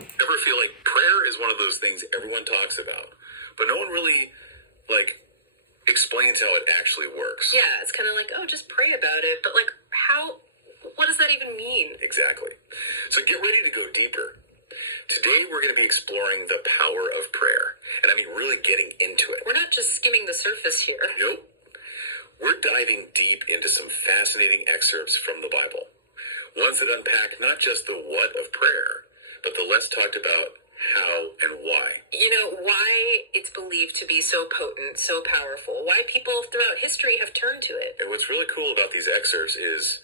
Ever feel like prayer is one of those things everyone talks about, but no one really, explains how it actually works? Yeah, it's kind of like, oh, just pray about it. But, what does that even mean? Exactly. So get ready to go deeper. Today we're going to be exploring the power of prayer, and I mean really getting into it. We're not just skimming the surface here. Nope. We're diving deep into some fascinating excerpts from the Bible. Ones that unpack not just the what of prayer, but the less talked about how and why. Why it's believed to be so potent, so powerful. Why people throughout history have turned to it. And what's really cool about these excerpts is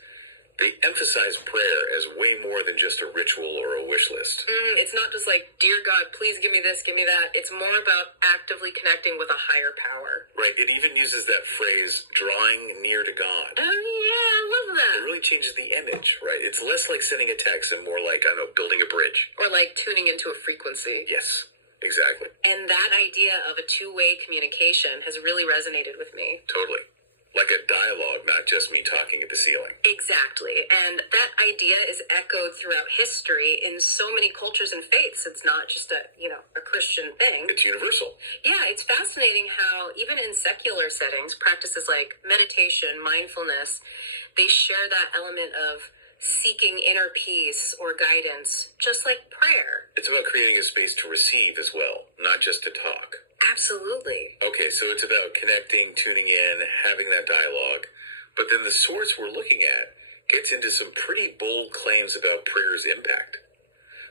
they emphasize prayer as way more than just a ritual or a wish list. It's not just like, dear God, please give me this, give me that. It's more about actively connecting with a higher power. Right. It even uses that phrase, drawing near to God. Oh, yeah, I love that. It really changes the image, right? It's less like sending a text and more like, building a bridge. Or like tuning into a frequency. Yes, exactly. And that idea of a two-way communication has really resonated with me. Totally. Like a dialogue, not just me talking at the ceiling. Exactly. And that idea is echoed throughout history in so many cultures and faiths. It's not just a Christian thing. It's universal. Yeah, it's fascinating how even in secular settings, practices like meditation, mindfulness, they share that element of seeking inner peace or guidance, just like prayer. It's about creating a space to receive as well, not just to talk. Absolutely. Okay, so it's about connecting, tuning in, having that dialogue. But then the source we're looking at gets into some pretty bold claims about prayer's impact.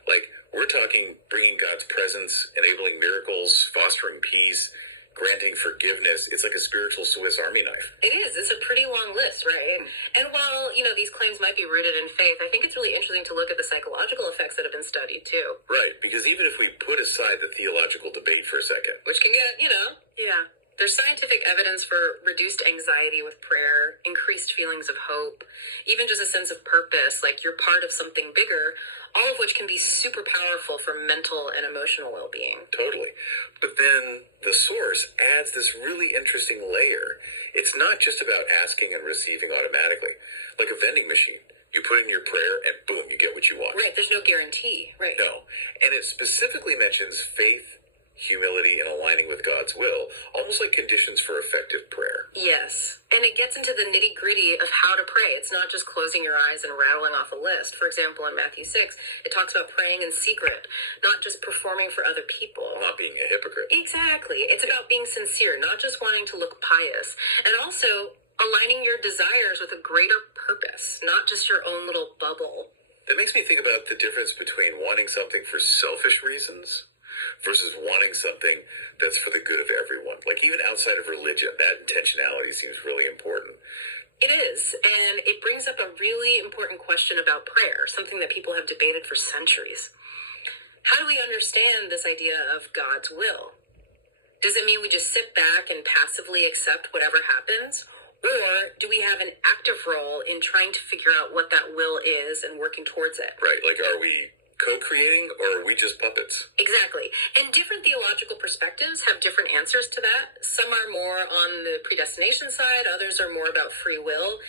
Like, we're talking bringing God's presence, enabling miracles, fostering peace, granting forgiveness. It's like a spiritual Swiss Army knife. It is. It's a pretty long list, right? And while, these claims might be rooted in faith, I think it's really interesting to look at the psychological effects that have been studied, too. Right, because even if we put aside the theological debate for a second, which can get, yeah. There's scientific evidence for reduced anxiety with prayer, increased feelings of hope, even just a sense of purpose, like you're part of something bigger, all of which can be super powerful for mental and emotional well-being. Totally. But then the source adds this really interesting layer. It's not just about asking and receiving automatically, like a vending machine. You put in your prayer and boom, you get what you want. Right, there's no guarantee. Right. No. And it specifically mentions faith, humility, and aligning with God's will, almost like conditions for effective prayer. Yes. And it gets into the nitty-gritty of how to pray. It's not just closing your eyes and rattling off a list. For example, in Matthew 6, it talks about praying in secret, not just performing for other people. Not being a hypocrite. Exactly. It's about being sincere, not just wanting to look pious. And also aligning your desires with a greater purpose, not just your own little bubble. That makes me think about the difference between wanting something for selfish reasons versus wanting something that's for the good of everyone. Like even outside of religion, that intentionality seems really important. It is, and it brings up a really important question about prayer, something that people have debated for centuries. How do we understand this idea of God's will? Does it mean we just sit back and passively accept whatever happens? Or do we have an active role in trying to figure out what that will is and working towards it? Right, like are we co-creating or are we just puppets? Exactly. And different theological perspectives have different answers to that. Some are more on the predestination side, others are more about free will.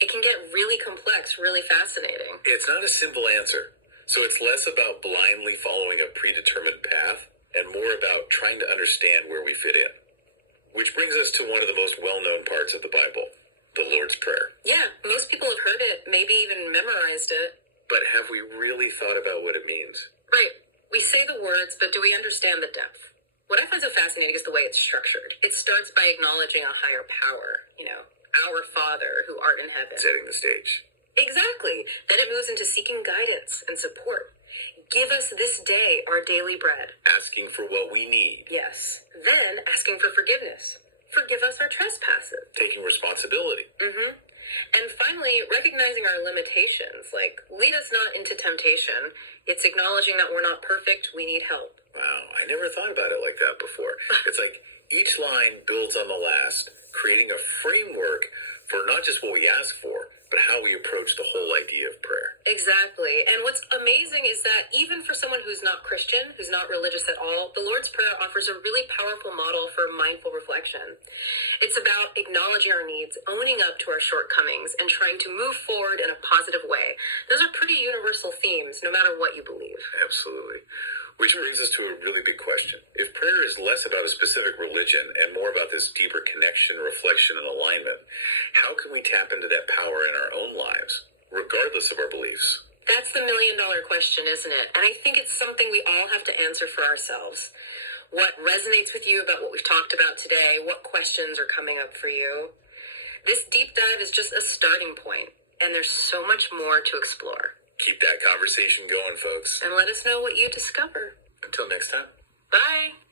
It can get really complex, really fascinating. It's not a simple answer. So it's less about blindly following a predetermined path and more about trying to understand where we fit in. Which brings us to one of the most well-known parts of the Bible, the Lord's Prayer. Yeah, most people have heard it, maybe even memorized it. But have we really thought about what it means? Right. We say the words, but do we understand the depth? What I find so fascinating is the way it's structured. It starts by acknowledging a higher power, our Father who art in heaven. Setting the stage. Exactly. Then it moves into seeking guidance and support. Give us this day our daily bread. Asking for what we need. Yes. Then asking for forgiveness. Forgive us our trespasses. Taking responsibility. And finally, recognizing our limitations, like lead us not into temptation. It's acknowledging that we're not perfect, we need help. Wow, I never thought about it like that before. It's like each line builds on the last, creating a framework for not just what we ask for, but how we approach the whole idea of prayer. Exactly. And what's amazing is that even for someone who's not Christian, who's not religious at all, the Lord's Prayer offers a really powerful model for mindful reflection. It's about acknowledging our needs, owning up to our shortcomings, and trying to move forward in a positive way. Those are pretty universal themes, no matter what you believe. Absolutely. Which brings us to a really big question. If prayer is less about a specific religion and more about this deeper connection, reflection, and alignment, how can we tap into that power in our own lives, regardless of our beliefs? That's the million-dollar question, isn't it? And I think it's something we all have to answer for ourselves. What resonates with you about what we've talked about today? What questions are coming up for you? This deep dive is just a starting point, and there's so much more to explore. Keep that conversation going, folks. And let us know what you discover. Until next time. Bye.